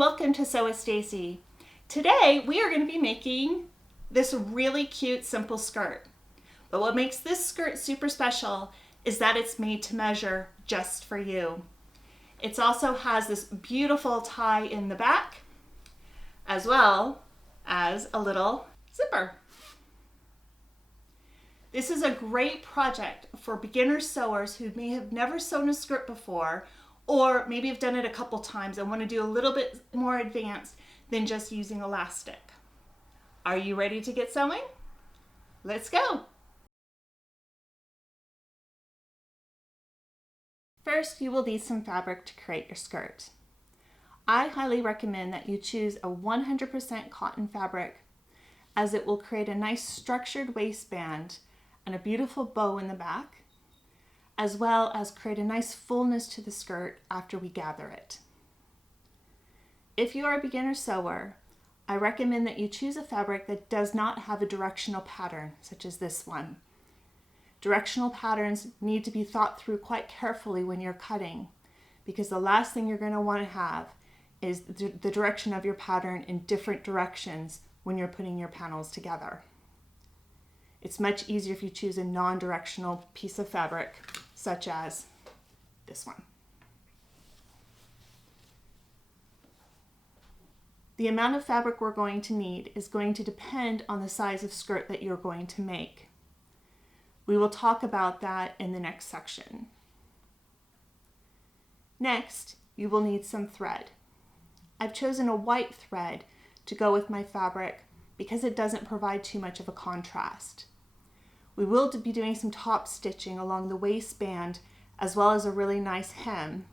welcome to Sew with Stacy. Today we are going to be making this really cute simple skirt. But what makes this skirt super special is that it's made to measure just for you. It also has this beautiful tie in the back as well as a little zipper. This is a great project for beginner sewers who may have never sewn a skirt before, or maybe have done it a couple times and want to do a little bit more advanced than just using elastic. Are you ready to get sewing? Let's go. First, you will need some fabric to create your skirt. I highly recommend that you choose a 100% cotton fabric, as it will create a nice structured waistband and a beautiful bow in the back, as well as create a nice fullness to the skirt after we gather it. If you are a beginner sewer, I recommend that you choose a fabric that does not have a directional pattern, such as this one. Directional patterns need to be thought through quite carefully when you're cutting, because the last thing you're going to want to have is the direction of your pattern in different directions when you're putting your panels together. It's much easier if you choose a non-directional piece of fabric, such as this one. The amount of fabric we're going to need is going to depend on the size of skirt that you're going to make. We will talk about that in the next section. Next, you will need some thread. I've chosen a white thread to go with my fabric because it doesn't provide too much of a contrast. We will be doing some top stitching along the waistband as well as a really nice hem,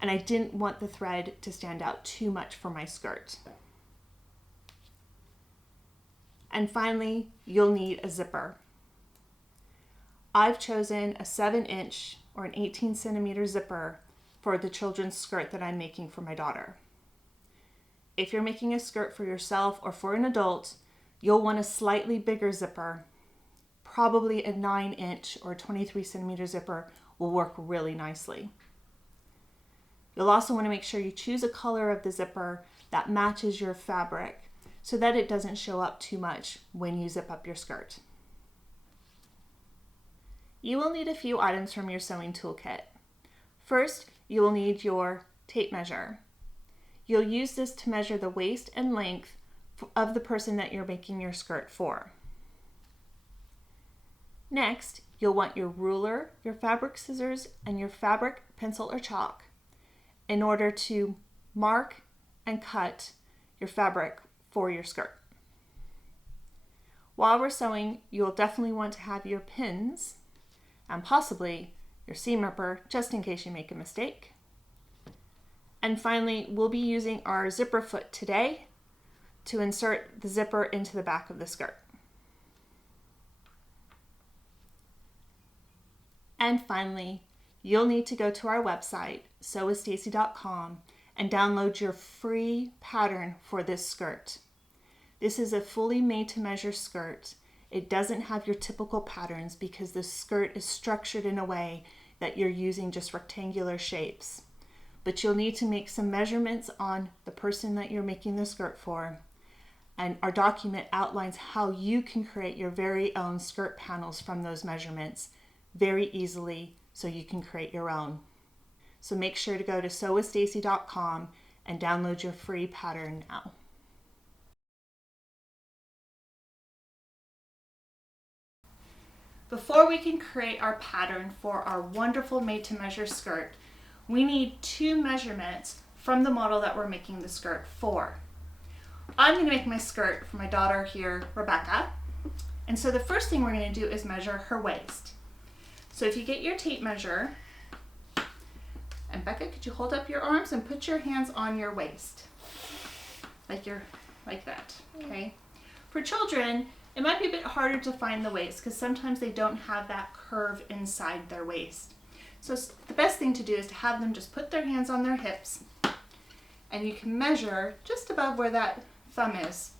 and I didn't want the thread to stand out too much for my skirt. And finally, you'll need a zipper. I've chosen a 7-inch or an 18-centimeter zipper for the children's skirt that I'm making for my daughter. If you're making a skirt for yourself or for an adult, you'll want a slightly bigger zipper. Probably a 9-inch or 23-centimeter zipper will work really nicely. You'll also want to make sure you choose a color of the zipper that matches your fabric so that it doesn't show up too much when you zip up your skirt. You will need a few items from your sewing toolkit. First, you will need your tape measure. You'll use this to measure the waist and length of the person that you're making your skirt for. Next, you'll want your ruler, your fabric scissors, and your fabric pencil or chalk in order to mark and cut your fabric for your skirt. While we're sewing, you'll definitely want to have your pins and possibly your seam ripper just in case you make a mistake. And finally, we'll be using our zipper foot today to insert the zipper into the back of the skirt. And finally, you'll need to go to our website, sewwithstacy.com, and download your free pattern for this skirt. This is a fully made to measure skirt. It doesn't have your typical patterns because the skirt is structured in a way that you're using just rectangular shapes. But you'll need to make some measurements on the person that you're making the skirt for. And our document outlines how you can create your very own skirt panels from those measurements very easily so you can create your own. So make sure to go to sewwithstacy.com and download your free pattern now. Before we can create our pattern for our wonderful made-to-measure skirt, we need 2 measurements from the model that we're making the skirt for. I'm going to make my skirt for my daughter here, Rebecca. And so the first thing we're going to do is measure her waist. So if you get your tape measure, and Becca, could you hold up your arms and put your hands on your waist? Like that, okay? For children, it might be a bit harder to find the waist because sometimes they don't have that curve inside their waist. So the best thing to do is to have them just put their hands on their hips, and you can measure just above where that thumb is,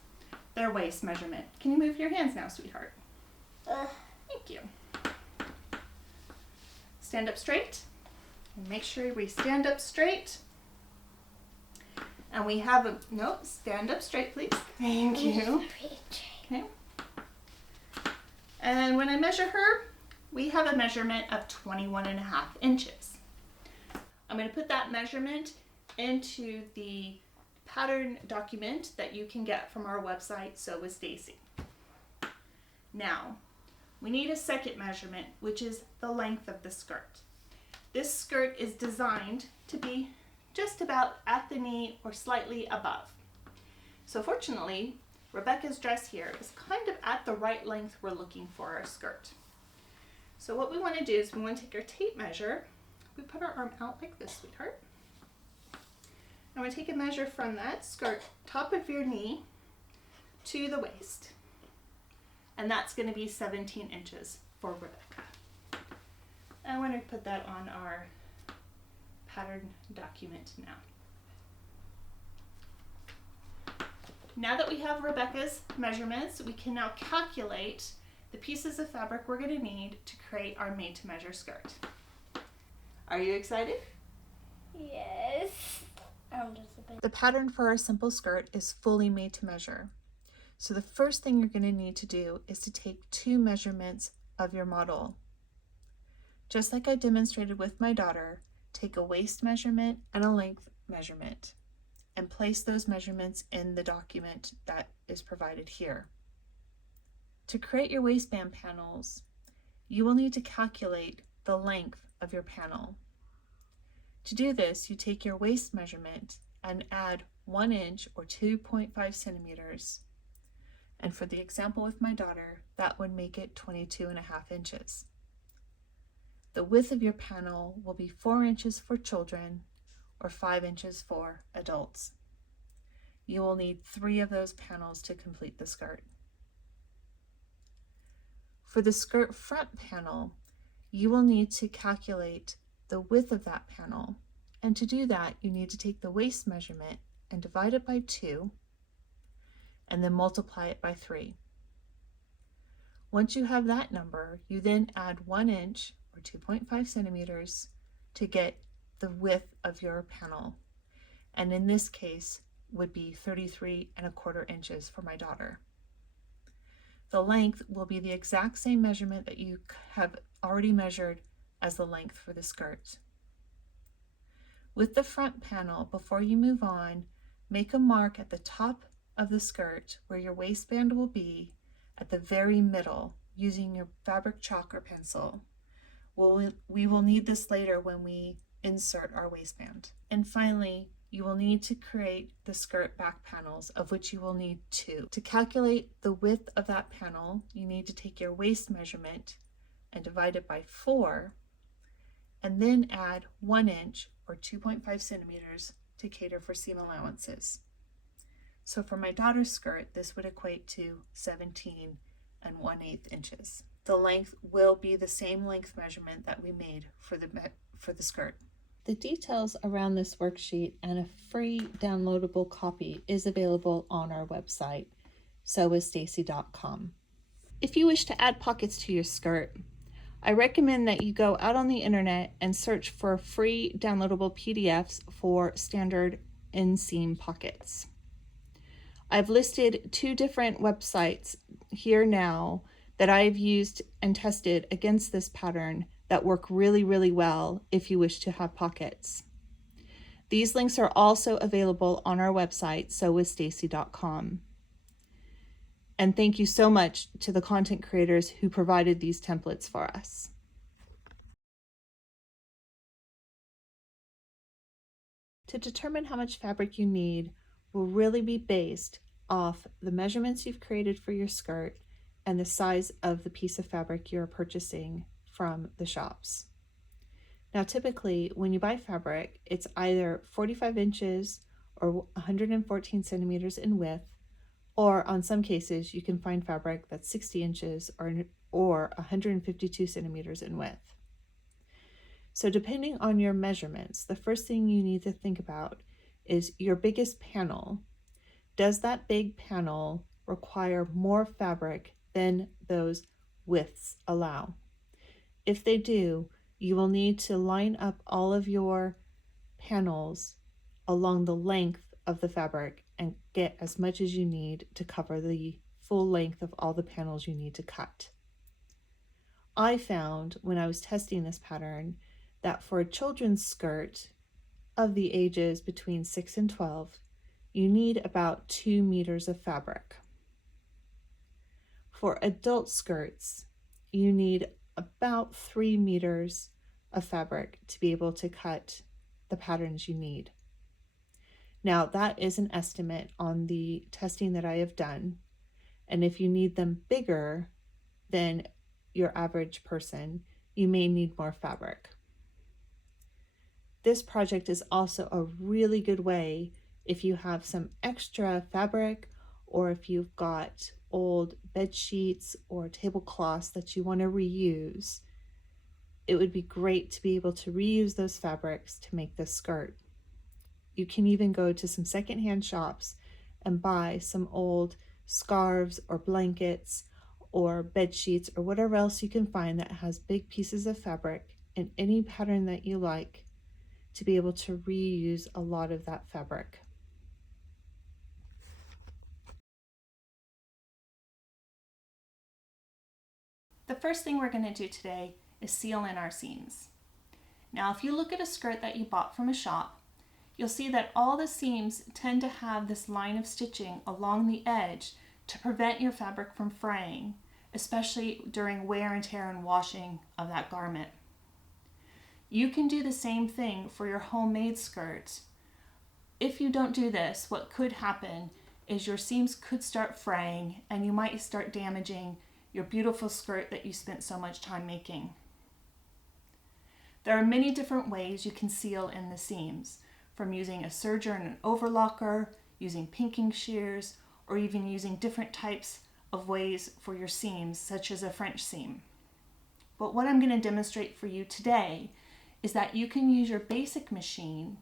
their waist measurement. Can you move your hands now, sweetheart? Thank you. Stand up straight. And make sure we stand up straight. And we have a, nope, stand up straight, please. Thank you. Okay. And when I measure her, we have a measurement of 21.5 inches. I'm going to put that measurement into the pattern document that you can get from our website, Sew with Stacy. Now, we need a second measurement, which is the length of the skirt. This skirt is designed to be just about at the knee or slightly above. So fortunately, Rebecca's dress here is kind of at the right length we're looking for our skirt. So what we want to do is we want to take our tape measure. We put our arm out like this, sweetheart. And we take a measure from that skirt, top of your knee to the waist. And that's going to be 17 inches for Rebecca. I want to put that on our pattern document now. Now that we have Rebecca's measurements, we can now calculate the pieces of fabric we're going to need to create our made-to-measure skirt. Are you excited? Yes. I'm just a bit. The pattern for our simple skirt is fully made to measure. So the first thing you're going to need to do is to take 2 measurements of your model. Just like I demonstrated with my daughter, take a waist measurement and a length measurement and place those measurements in the document that is provided here. To create your waistband panels, you will need to calculate the length of your panel. To do this, you take your waist measurement and add 1 inch or 2.5 centimeters. And for the example with my daughter, that would make it 22.5 inches. The width of your panel will be 4 inches for children or 5 inches for adults. You will need 3 of those panels to complete the skirt. For the skirt front panel, you will need to calculate the width of that panel. And to do that, you need to take the waist measurement and divide it by 2 and then multiply it by 3. Once you have that number, you then add 1 inch or 2.5 centimeters to get the width of your panel. And in this case would be 33.25 inches for my daughter. The length will be the exact same measurement that you have already measured as the length for the skirt. With the front panel, before you move on, make a mark at the top of the skirt where your waistband will be at the very middle using your fabric chalk or pencil. We will need this later when we insert our waistband. And finally, you will need to create the skirt back panels, of which you will need 2. To calculate the width of that panel, you need to take your waist measurement and divide it by 4, and then add 1 inch or 2.5 centimeters to cater for seam allowances. So for my daughter's skirt, this would equate to 17.1/8 inches. The length will be the same length measurement that we made for the skirt. The details around this worksheet and a free downloadable copy is available on our website, sewwithstacy.com. If you wish to add pockets to your skirt, I recommend that you go out on the internet and search for free downloadable PDFs for standard inseam pockets. I've listed 2 different websites here now that I've used and tested against this pattern that work really, really well if you wish to have pockets. These links are also available on our website, sewwithstacy.com. And thank you so much to the content creators who provided these templates for us. To determine how much fabric you need will really be based off the measurements you've created for your skirt and the size of the piece of fabric you're purchasing from the shops. Now, typically when you buy fabric, it's either 45 inches or 114 centimeters in width, or on some cases you can find fabric that's 60 inches or 152 centimeters in width. So depending on your measurements, the first thing you need to think about is your biggest panel. Does that big panel require more fabric than those widths allow? If they do, you will need to line up all of your panels along the length of the fabric and get as much as you need to cover the full length of all the panels you need to cut. I found when I was testing this pattern that for a children's skirt of the ages between 6 and 12, you need about 2 meters of fabric. For adult skirts, you need about 3 meters of fabric to be able to cut the patterns you need. Now, that is an estimate on the testing that I have done, and if you need them bigger than your average person, you may need more fabric. This project is also a really good way if you have some extra fabric or if you've got old bed sheets or tablecloths that you want to reuse. It would be great to be able to reuse those fabrics to make this skirt. You can even go to some secondhand shops and buy some old scarves or blankets or bed sheets or whatever else you can find that has big pieces of fabric in any pattern that you like to be able to reuse a lot of that fabric. The first thing we're going to do today is seal in our seams. Now, if you look at a skirt that you bought from a shop, you'll see that all the seams tend to have this line of stitching along the edge to prevent your fabric from fraying, especially during wear and tear and washing of that garment. You can do the same thing for your homemade skirts. If you don't do this, what could happen is your seams could start fraying and you might start damaging your beautiful skirt that you spent so much time making. There are many different ways you can seal in the seams, from using a serger and an overlocker, using pinking shears, or even using different types of ways for your seams, such as a French seam. But what I'm going to demonstrate for you today is that you can use your basic machine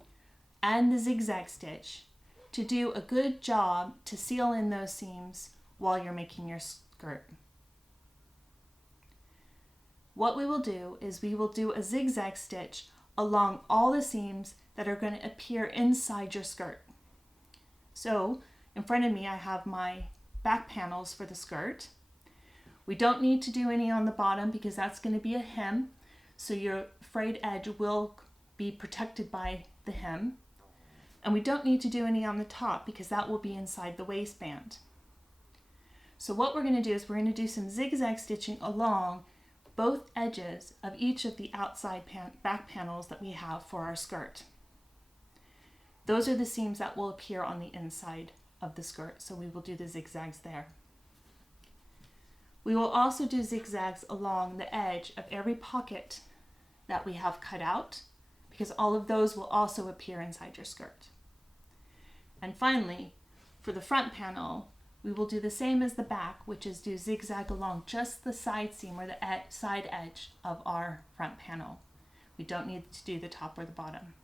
and the zigzag stitch to do a good job to seal in those seams while you're making your skirt. What we will do is we will do a zigzag stitch along all the seams that are going to appear inside your skirt. So in front of me I have my back panels for the skirt. We don't need to do any on the bottom because that's going to be a hem, so your frayed edge will be protected by the hem. And we don't need to do any on the top because that will be inside the waistband. So what we're going to do is we're going to do some zigzag stitching along both edges of each of the outside back panels that we have for our skirt. Those are the seams that will appear on the inside of the skirt, so we will do the zigzags there. We will also do zigzags along the edge of every pocket that we have cut out, because all of those will also appear inside your skirt. And finally, for the front panel, we will do the same as the back, which is do zigzag along just the side seam or the side edge of our front panel. We don't need to do the top or the bottom.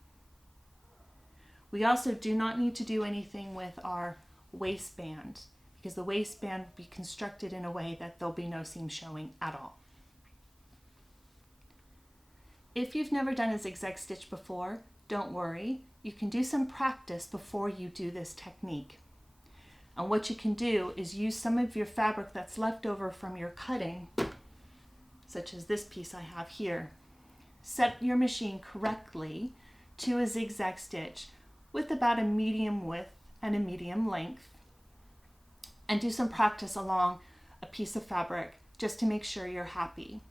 We also do not need to do anything with our waistband because the waistband will be constructed in a way that there'll be no seam showing at all. If you've never done a zigzag stitch before, don't worry. You can do some practice before you do this technique. And what you can do is use some of your fabric that's left over from your cutting, such as this piece I have here. Set your machine correctly to a zigzag stitch with about a medium width and a medium length, and do some practice along a piece of fabric just to make sure you're happy.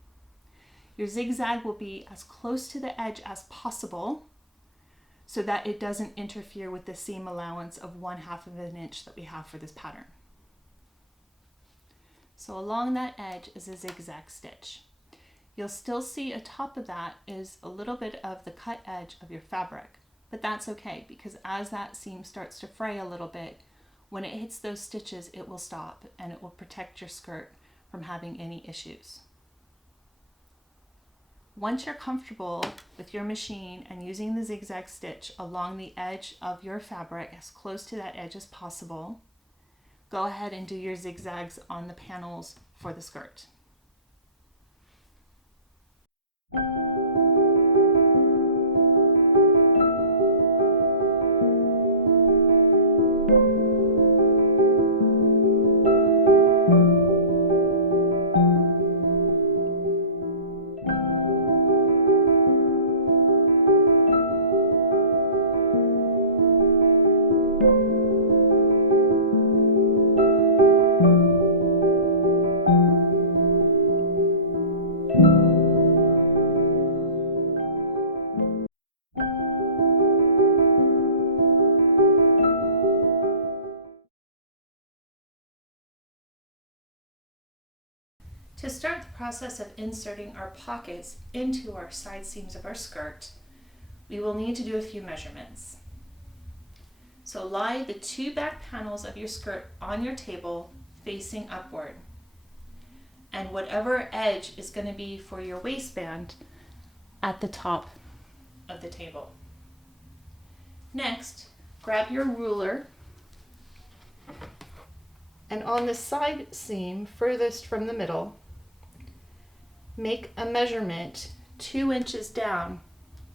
Your zigzag will be as close to the edge as possible so that it doesn't interfere with the seam allowance of 1/2 of an inch that we have for this pattern. So along that edge is a zigzag stitch. You'll still see atop of that is a little bit of the cut edge of your fabric, but that's okay because as that seam starts to fray a little bit, when it hits those stitches, it will stop and it will protect your skirt from having any issues. Once you're comfortable with your machine and using the zigzag stitch along the edge of your fabric as close to that edge as possible, go ahead and do your zigzags on the panels for the skirt. process of inserting our pockets into our side seams of our skirt, we will need to do a few measurements. So lie the 2 back panels of your skirt on your table facing upward. And whatever edge is going to be for your waistband at the top of the table. Next, grab your ruler, and on the side seam furthest from the middle, make a measurement 2 inches down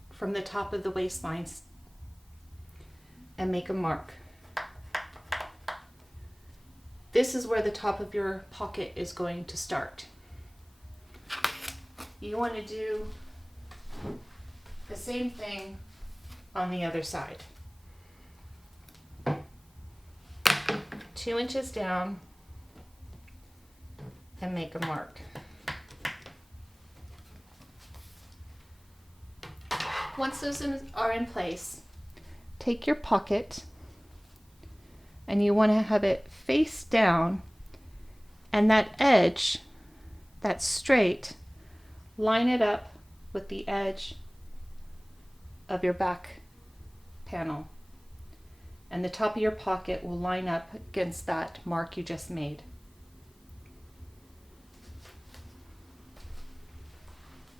from the top of the waistline and make a mark. This is where the top of your pocket is going to start. You want to do the same thing on the other side. 2 inches down and make a mark. Once those are in place, take your pocket and you want to have it face down, and that edge that's straight, line it up with the edge of your back panel, and the top of your pocket will line up against that mark you just made.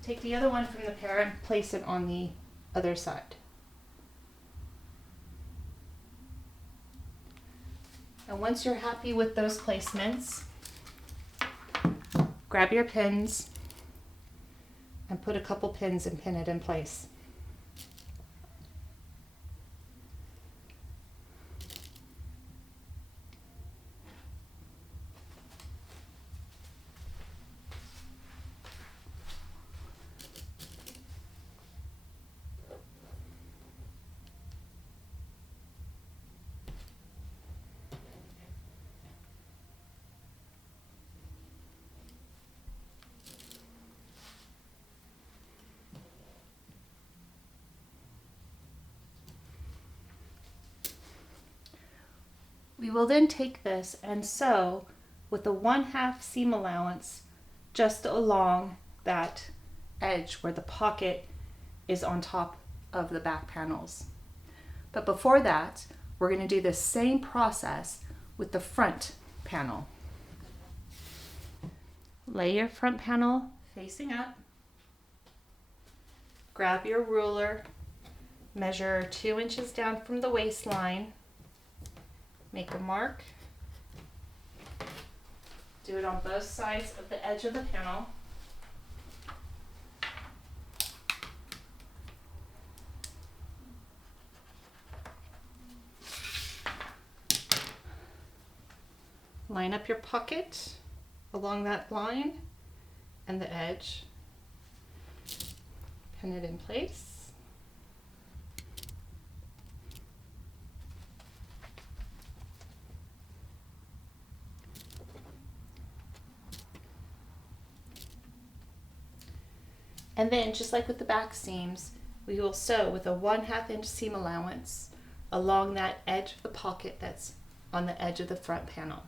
Take the other one from the pair and place it on the other side. And once you're happy with those placements, grab your pins and put a couple pins and pin it in place. We will then take this and sew with a 1/2 seam allowance just along that edge where the pocket is on top of the back panels. But before that, we're going to do the same process with the front panel. Lay your front panel facing up. Grab your ruler, measure 2 inches down from the waistline. Make a mark. Do it on both sides of the edge of the panel. Line up your pocket along that line and the edge. Pin it in place. And then, just like with the back seams, we will sew with a 1/2 inch seam allowance along that edge of the pocket that's on the edge of the front panel.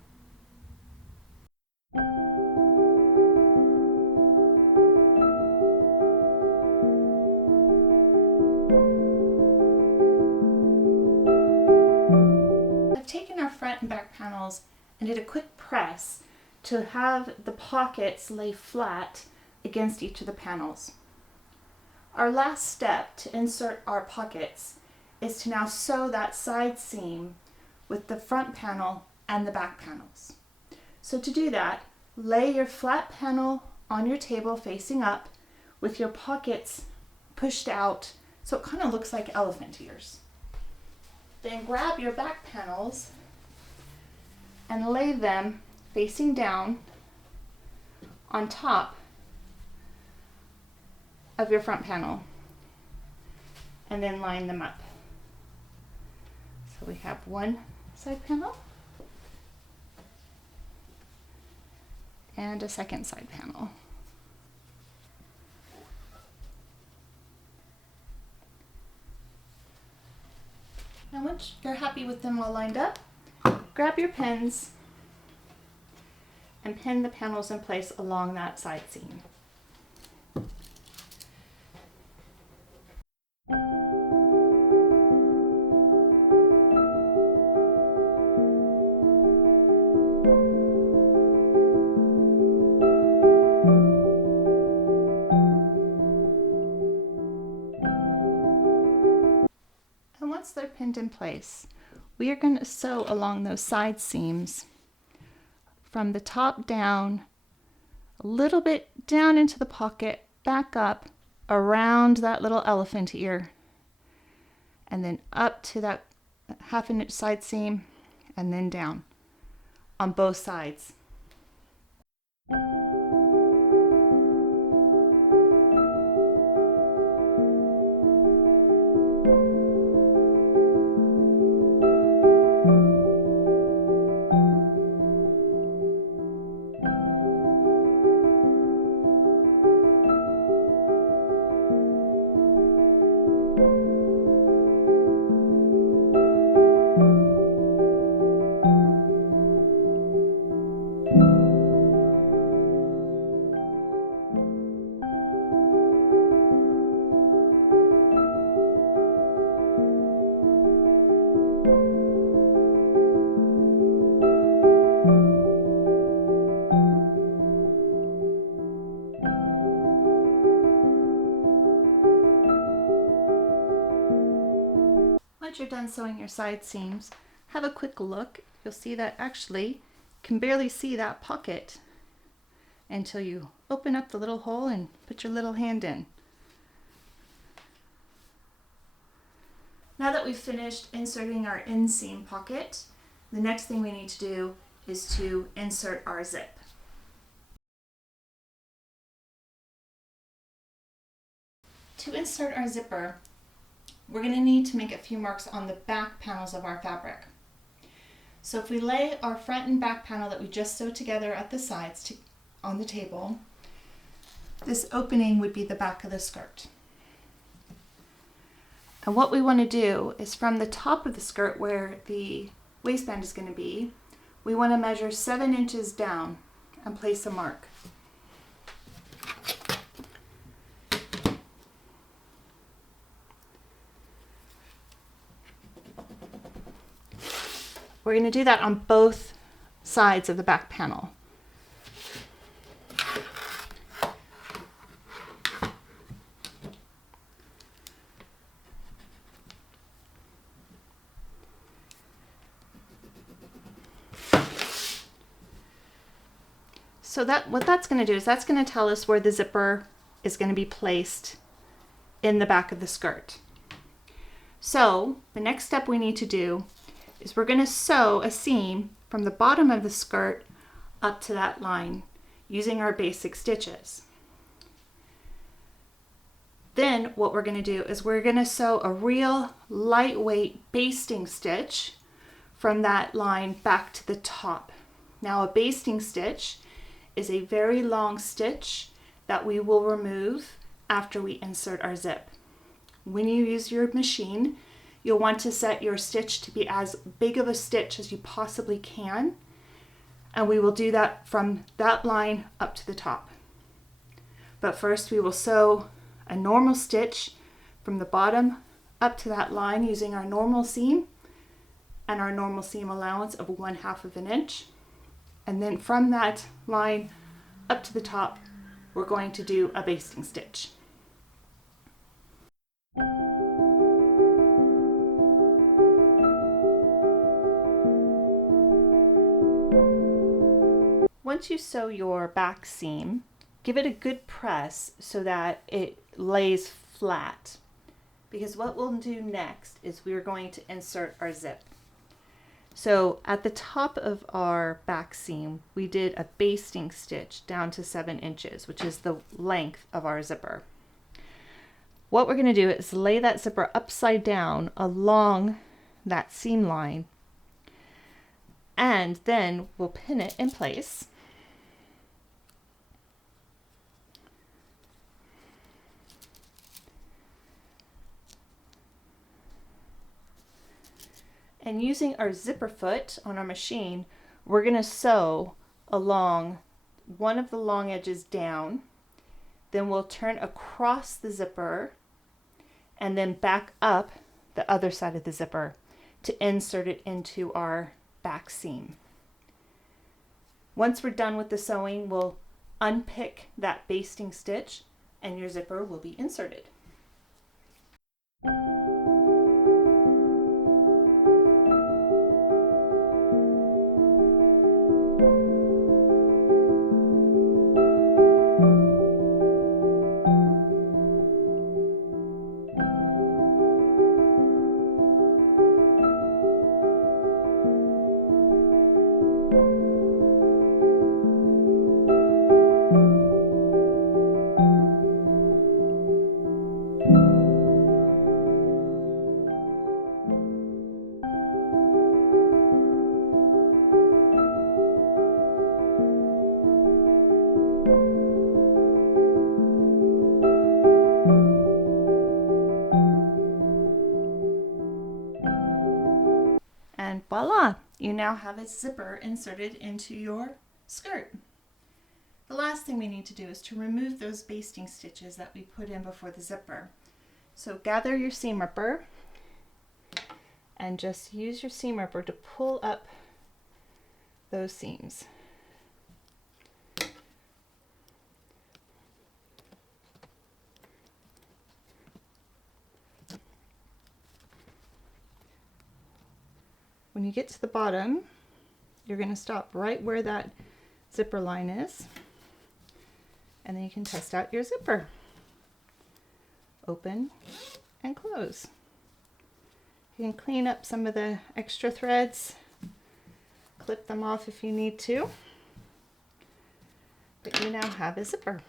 I've taken our front and back panels and did a quick press to have the pockets lay flat against each of the panels. Our last step to insert our pockets is to now sew that side seam with the front panel and the back panels. So to do that, lay your flat panel on your table facing up with your pockets pushed out so it kind of looks like elephant ears. Then grab your back panels and lay them facing down on top of your front panel, and then line them up. So we have one side panel and a second side panel. Now once you're happy with them all lined up, grab your pins and pin the panels in place along that side seam. And once they're pinned in place, we are going to sew along those side seams from the top down, a little bit down into the pocket, back up around that little elephant ear, and then up to that 1/2 inch side seam, and then down on both sides. Once you're done sewing your side seams, have a quick look. You'll see that actually you can barely see that pocket until you open up the little hole and put your little hand in. Now that we've finished inserting our inseam pocket, the next thing we need to do is to insert our zip. To insert our zipper, we're going to need to make a few marks on the back panels of our fabric. So if we lay our front and back panel that we just sewed together at the sides on the table, this opening would be the back of the skirt. And what we want to do is from the top of the skirt where the waistband is going to be, we want to measure 7 inches down and place a mark. We're going to do that on both sides of the back panel. So what that's going to do is that's going to tell us where the zipper is going to be placed in the back of the skirt. So the next step we need to do is we're going to sew a seam from the bottom of the skirt up to that line using our basic stitches. Then what we're going to do is we're going to sew a real lightweight basting stitch from that line back to the top. Now a basting stitch is a very long stitch that we will remove after we insert our zip. When you use your machine, you'll want to set your stitch to be as big of a stitch as you possibly can, and we will do that from that line up to the top. But first we will sew a normal stitch from the bottom up to that line using our normal seam and our normal seam allowance of 1/2 inch. And then from that line up to the top, we're going to do a basting stitch. Once you sew your back seam, give it a good press so that it lays flat. Because what we'll do next is we're going to insert our zip. So at the top of our back seam, we did a basting stitch down to 7 inches, which is the length of our zipper. What we're going to do is lay that zipper upside down along that seam line, and then we'll pin it in place. And using our zipper foot on our machine, we're going to sew along one of the long edges down. Then we'll turn across the zipper and then back up the other side of the zipper to insert it into our back seam. Once we're done with the sewing, we'll unpick that basting stitch and your zipper will be inserted. And voila, you now have a zipper inserted into your skirt. The last thing we need to do is to remove those basting stitches that we put in before the zipper. So gather your seam ripper and just use your seam ripper to pull up those seams. When you get to the bottom, you're going to stop right where that zipper line is, and then you can test out your zipper. Open and close. You can clean up some of the extra threads, clip them off if you need to, but you now have a zipper.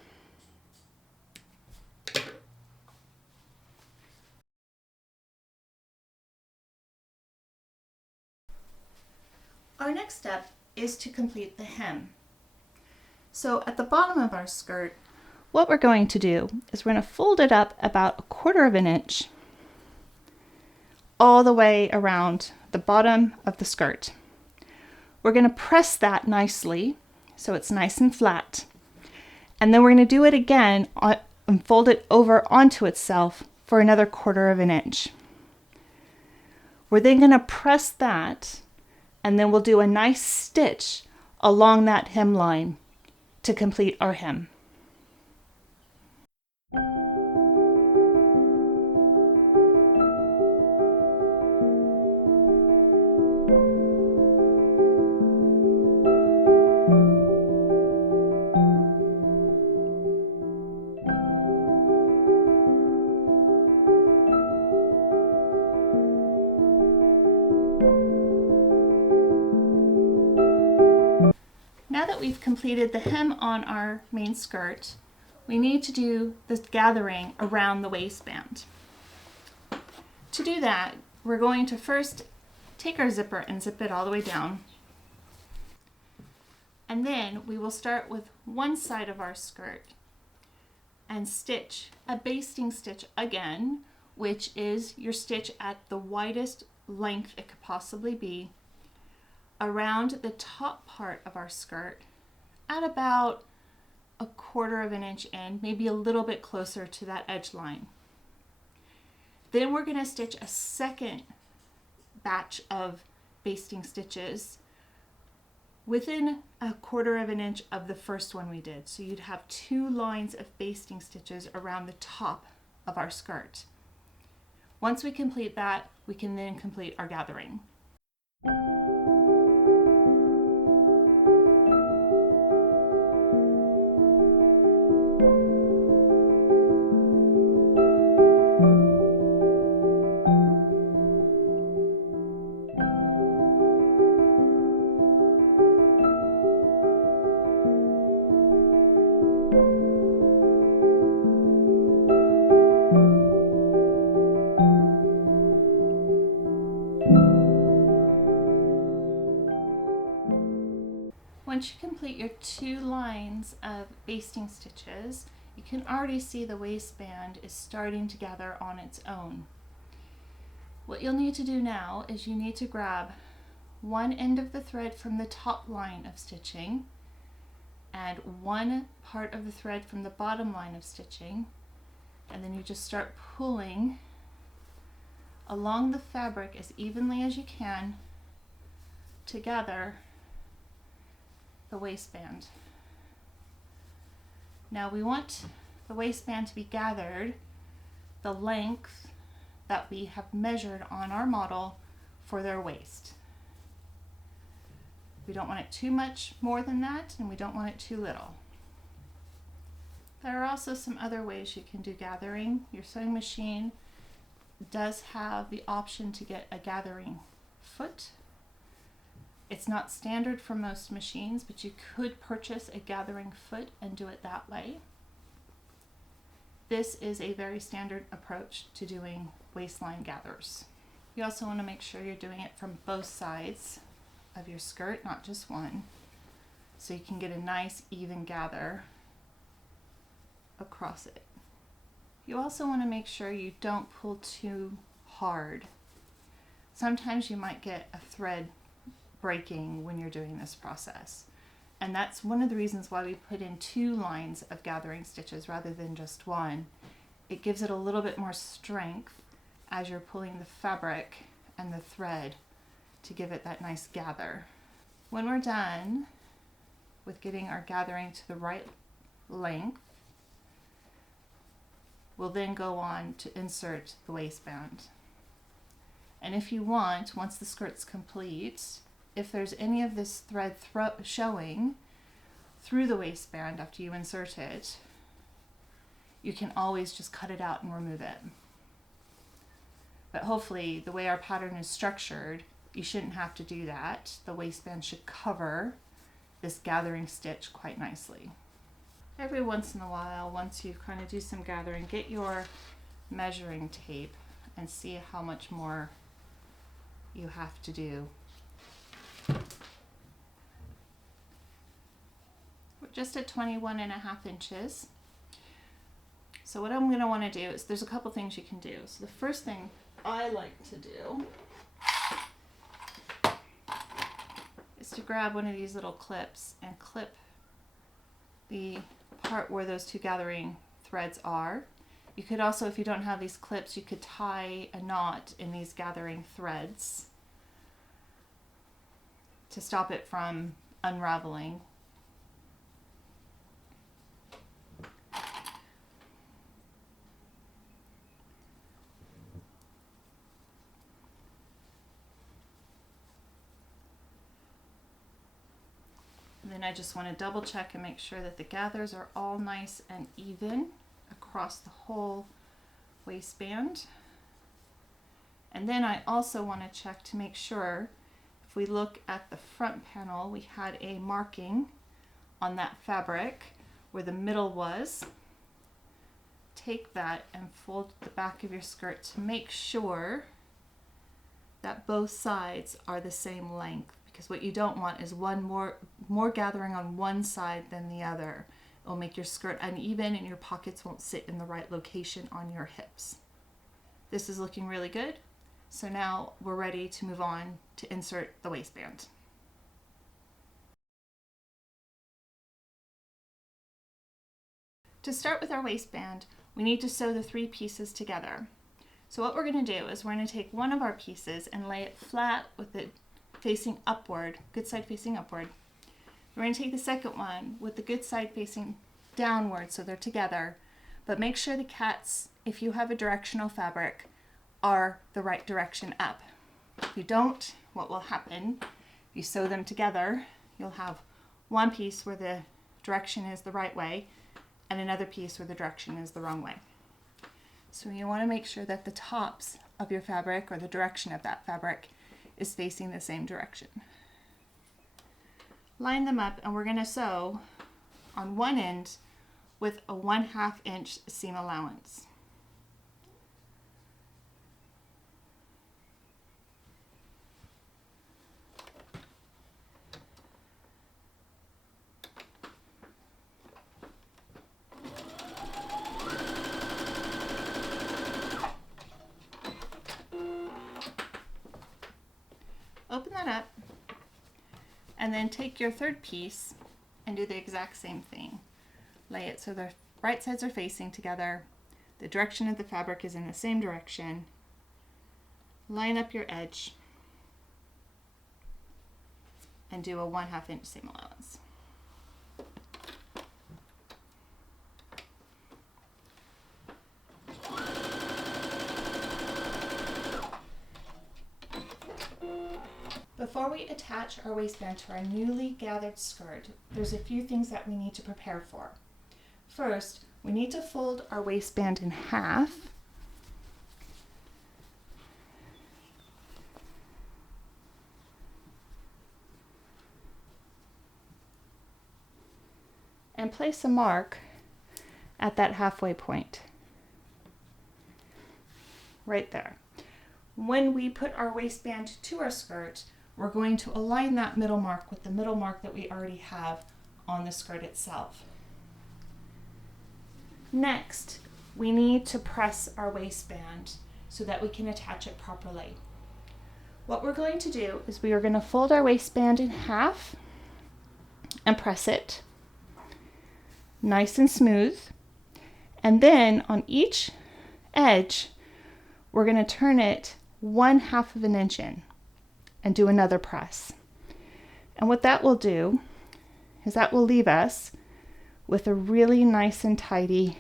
Our next step is to complete the hem. So at the bottom of our skirt, what we're going to do is we're going to fold it up about 1/4 of an inch all the way around the bottom of the skirt. We're going to press that nicely so it's nice and flat. And then we're going to do it again and fold it over onto itself for another 1/4 of an inch. We're then going to press that, and then we'll do a nice stitch along that hemline to complete our hem. Now that we've completed the hem on our main skirt, we need to do the gathering around the waistband. To do that, we're going to first take our zipper and zip it all the way down. And then we will start with one side of our skirt and stitch a basting stitch again, which is your stitch at the widest length it could possibly be, around the top part of our skirt at about 1/4 of an inch in, maybe a little bit closer to that edge line. Then we're going to stitch a second batch of basting stitches within 1/4 of an inch of the first one we did. So you'd have 2 lines of basting stitches around the top of our skirt. Once we complete that, we can then complete our gathering. Once you complete your 2 lines of basting stitches, you can already see the waistband is starting to gather on its own. What you'll need to do now is you need to grab one end of the thread from the top line of stitching and one part of the thread from the bottom line of stitching, and then you just start pulling along the fabric as evenly as you can to gather the waistband. Now we want the waistband to be gathered the length that we have measured on our model for their waist. We don't want it too much more than that, and we don't want it too little. There are also some other ways you can do gathering. Your sewing machine does have the option to get a gathering foot. It's not standard for most machines, but you could purchase a gathering foot and do it that way. This is a very standard approach to doing waistline gathers. You also want to make sure you're doing it from both sides of your skirt, not just one, so you can get a nice even gather across it. You also want to make sure you don't pull too hard. Sometimes you might get a thread breaking when you're doing this process, and that's one of the reasons why we put in 2 lines of gathering stitches rather than just one. It gives it a little bit more strength as you're pulling the fabric and the thread to give it that nice gather. When we're done with getting our gathering to the right length, we'll then go on to insert the waistband. And if you want, once the skirt's complete, if there's any of this thread showing through the waistband after you insert it, you can always just cut it out and remove it. But hopefully, the way our pattern is structured, you shouldn't have to do that. The waistband should cover this gathering stitch quite nicely. Every once in a while, once you kind of do some gathering, get your measuring tape and see how much more you have to do. We're just at 21.5 inches. So what I'm going to want to do is, there's a couple things you can do. So the first thing I like to do is to grab one of these little clips and clip the part where those 2 gathering threads are. You could also, if you don't have these clips, you could tie a knot in these gathering threads to stop it from unraveling. And then I just want to double check and make sure that the gathers are all nice and even across the whole waistband. And then I also want to check to make sure, if we look at the front panel, we had a marking on that fabric where the middle was. Take that and fold the back of your skirt to make sure that both sides are the same length, because what you don't want is one more gathering on one side than the other. It will make your skirt uneven and your pockets won't sit in the right location on your hips. This is looking really good. So now we're ready to move on to insert the waistband. To start with our waistband, we need to sew the 3 pieces together. So what we're going to do is we're going to take one of our pieces and lay it flat with it facing upward, good side facing upward. We're going to take the second one with the good side facing downward so they're together, but make sure the cats, if you have a directional fabric, are the right direction up. If you don't, what will happen, if you sew them together, you'll have one piece where the direction is the right way and another piece where the direction is the wrong way. So you want to make sure that the tops of your fabric, or the direction of that fabric, is facing the same direction. Line them up, and we're going to sew on one end with a 1/2 inch seam allowance. Open that up, and then take your third piece and do the exact same thing. Lay it so the right sides are facing together. The direction of the fabric is in the same direction. Line up your edge and do a 1/2 inch seam allowance. Before we attach our waistband to our newly gathered skirt, there's a few things that we need to prepare for. First, we need to fold our waistband in half. And place a mark at that halfway point. Right there. When we put our waistband to our skirt, we're going to align that middle mark with the middle mark that we already have on the skirt itself. Next, we need to press our waistband so that we can attach it properly. What we're going to do is we are going to fold our waistband in half and press it nice and smooth. And then on each edge, we're going to turn it 1/2 inch in and do another press. And what that will do is that will leave us with a really nice and tidy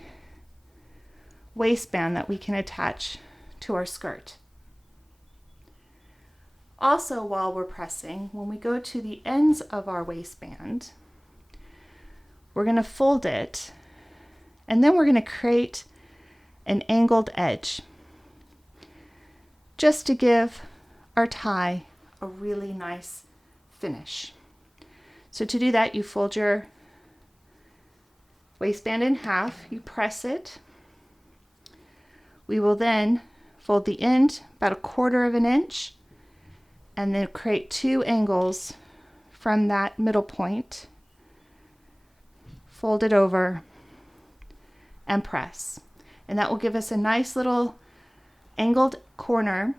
waistband that we can attach to our skirt. Also, while we're pressing, when we go to the ends of our waistband, we're going to fold it, and then we're going to create an angled edge just to give our tie a really nice finish. So to do that, you fold your waistband in half, you press it. We will then fold the end about 1/4 inch and then create 2 angles from that middle point. Fold it over and press. And that will give us a nice little angled corner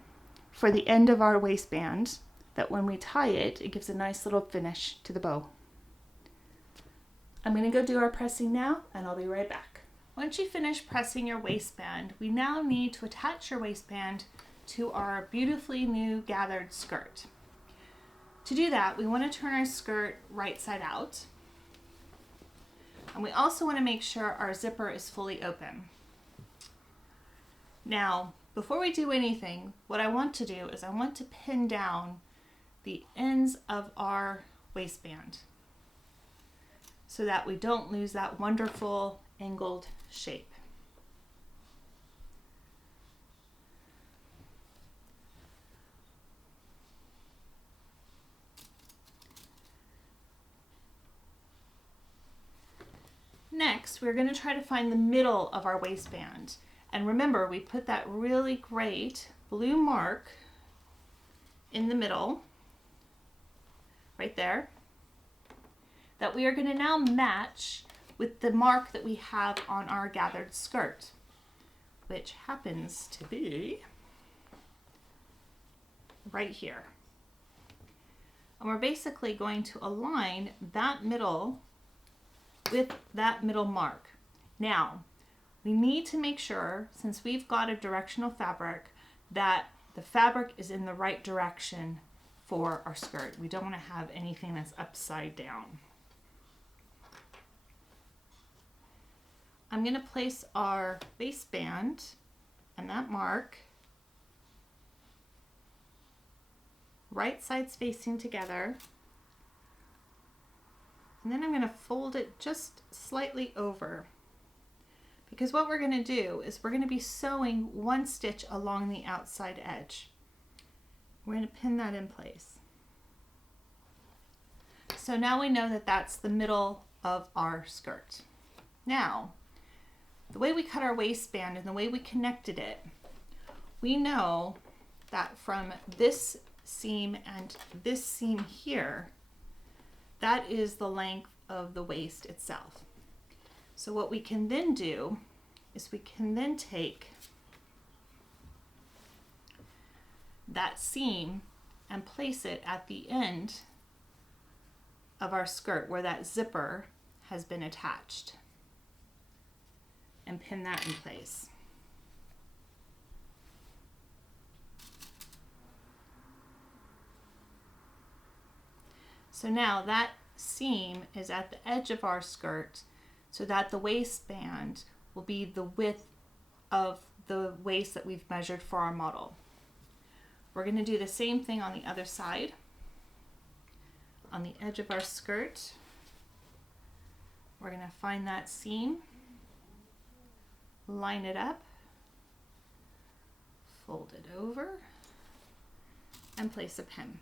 for the end of our waistband that when we tie it, it gives a nice little finish to the bow. I'm going to go do our pressing now, and I'll be right back. Once you finish pressing your waistband, we now need to attach your waistband to our beautifully new gathered skirt. To do that, we want to turn our skirt right side out. And we also want to make sure our zipper is fully open. Now, before we do anything, what I want to do is I want to pin down the ends of our waistband so that we don't lose that wonderful angled shape. Next, we're going to try to find the middle of our waistband. And remember, we put that really great blue mark in the middle, right there, that we are going to now match with the mark that we have on our gathered skirt, which happens to be right here. And we're basically going to align that middle with that middle mark. Now, we need to make sure, since we've got a directional fabric, that the fabric is in the right direction for our skirt. We don't want to have anything that's upside down. I'm going to place our waistband and that mark right sides facing together. And then I'm going to fold it just slightly over. Because what we're going to do is we're going to be sewing 1 stitch along the outside edge. We're going to pin that in place. So now we know that that's the middle of our skirt. Now, the way we cut our waistband and the way we connected it, we know that from this seam and this seam here, that is the length of the waist itself. So what we can then do is we can then take that seam and place it at the end of our skirt where that zipper has been attached and pin that in place. So now that seam is at the edge of our skirt so that the waistband will be the width of the waist that we've measured for our model. We're going to do the same thing on the other side. On the edge of our skirt, we're going to find that seam, line it up, fold it over, and place a pin.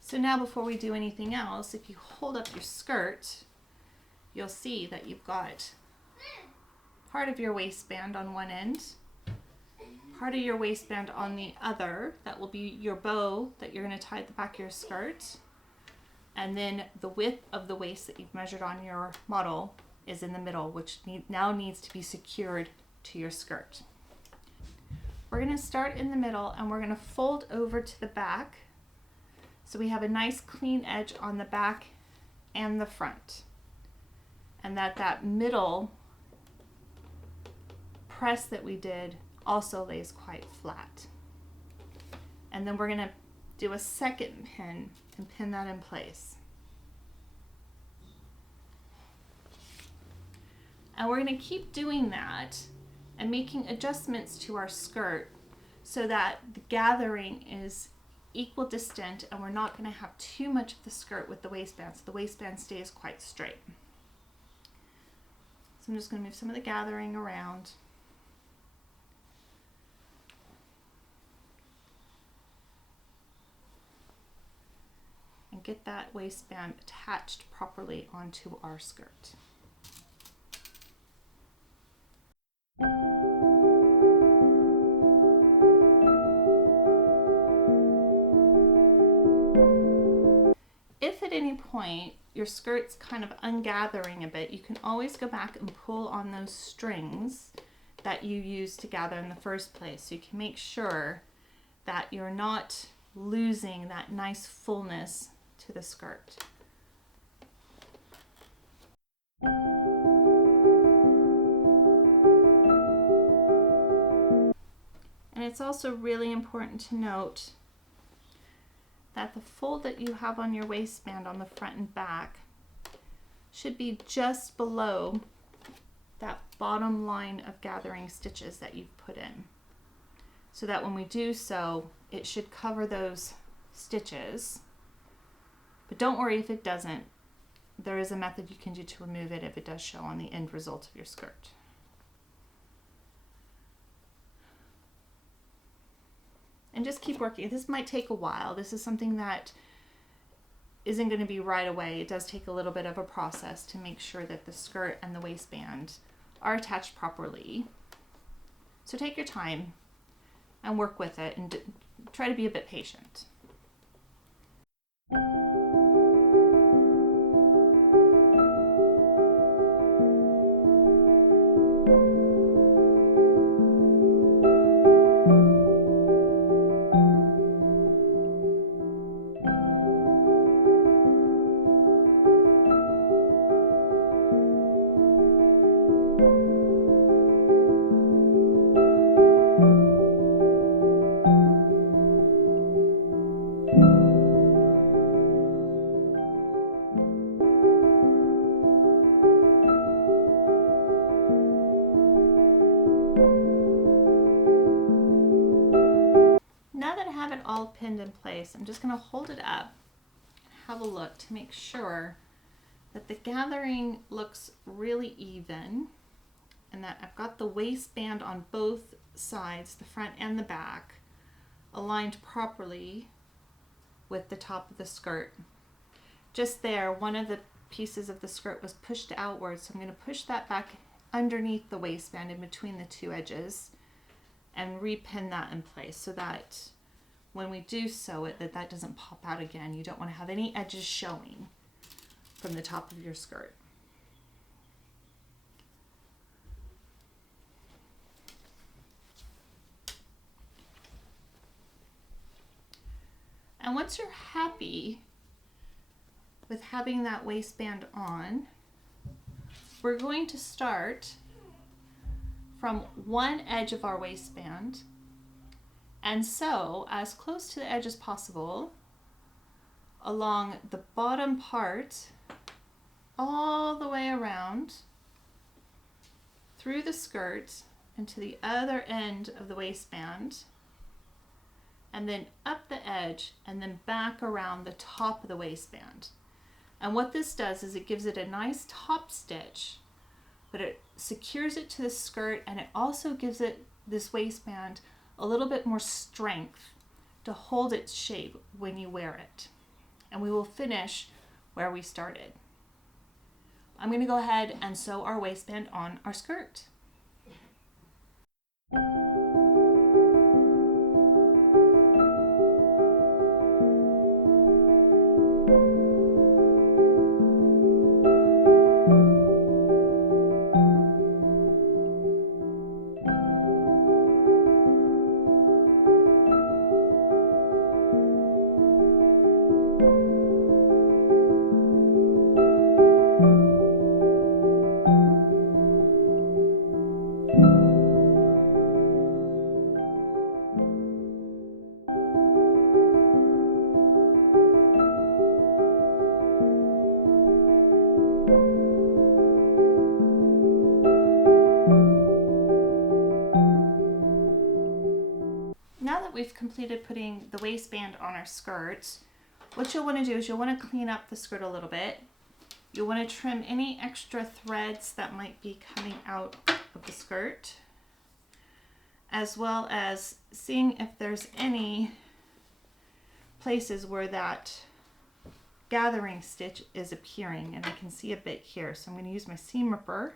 So now before we do anything else, if you hold up your skirt, you'll see that you've got part of your waistband on one end, part of your waistband on the other, that will be your bow that you're going to tie at the back of your skirt, and then the width of the waist that you've measured on your model is in the middle, which now needs to be secured to your skirt. We're going to start in the middle and we're going to fold over to the back so we have a nice clean edge on the back and the front, and that middle press that we did also lays quite flat. And then we're going to do a second pin and pin that in place. And we're going to keep doing that and making adjustments to our skirt so that the gathering is equal distant and we're not going to have too much of the skirt with the waistband, so the waistband stays quite straight. So I'm just going to move some of the gathering around. And get that waistband attached properly onto our skirt. If at any point your skirt's kind of ungathering a bit, you can always go back and pull on those strings that you used to gather in the first place. So you can make sure that you're not losing that nice fullness to the skirt. And it's also really important to note that the fold that you have on your waistband on the front and back should be just below that bottom line of gathering stitches that you've put in, so that when we do so, it should cover those stitches. But don't worry if it doesn't. There is a method you can do to remove it if it does show on the end result of your skirt. And just keep working. This might take a while. This is something that isn't going to be right away. It does take a little bit of a process to make sure that the skirt and the waistband are attached properly. So take your time and work with it and try to be a bit patient. Now that I have it all pinned in place, I'm just going to hold it up and have a look to make sure that the gathering looks really even and that I've got the waistband on both sides, the front and the back, aligned properly with the top of the skirt. Just there, one of the pieces of the skirt was pushed outwards, so I'm going to push that back underneath the waistband in between the two edges and repin that in place so that when we do sew it, that doesn't pop out again. You don't want to have any edges showing from the top of your skirt. And once you're happy with having that waistband on, we're going to start from one edge of our waistband and sew as close to the edge as possible along the bottom part all the way around through the skirt and to the other end of the waistband, and then up the edge and then back around the top of the waistband. And what this does is it gives it a nice top stitch, but it secures it to the skirt, and it also gives it, this waistband, a little bit more strength to hold its shape when you wear it. And we will finish where we started. I'm going to go ahead and sew our waistband on our skirt. Now that we've completed putting the waistband on our skirt, what you'll want to do is you'll want to clean up the skirt a little bit. You'll want to trim any extra threads that might be coming out of the skirt, as well as seeing if there's any places where that gathering stitch is appearing, and I can see a bit here. So I'm going to use my seam ripper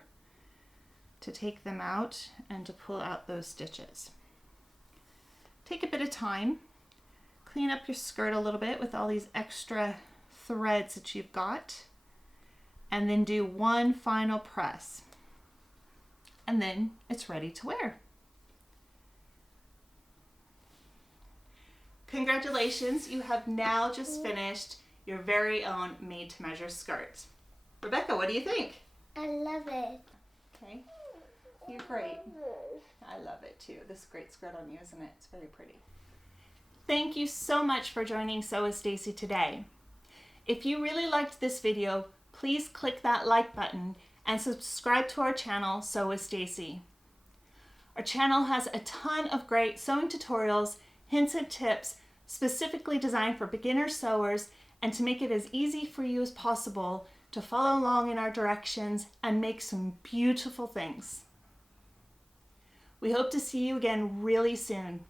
to take them out and to pull out those stitches. Take a bit of time, clean up your skirt a little bit with all these extra threads that you've got, and then do one final press. And then it's ready to wear. Congratulations, you have now just finished your very own made-to-measure skirt. Rebecca, what do you think? I love it. Okay, you're great. I love it too. This is a great skirt on you, isn't it? It's very pretty. Thank you so much for joining Sew with Stacy today. If you really liked this video, please click that like button and subscribe to our channel, Sew with Stacy. Our channel has a ton of great sewing tutorials, hints and tips specifically designed for beginner sewers, and to make it as easy for you as possible to follow along in our directions and make some beautiful things. We hope to see you again really soon.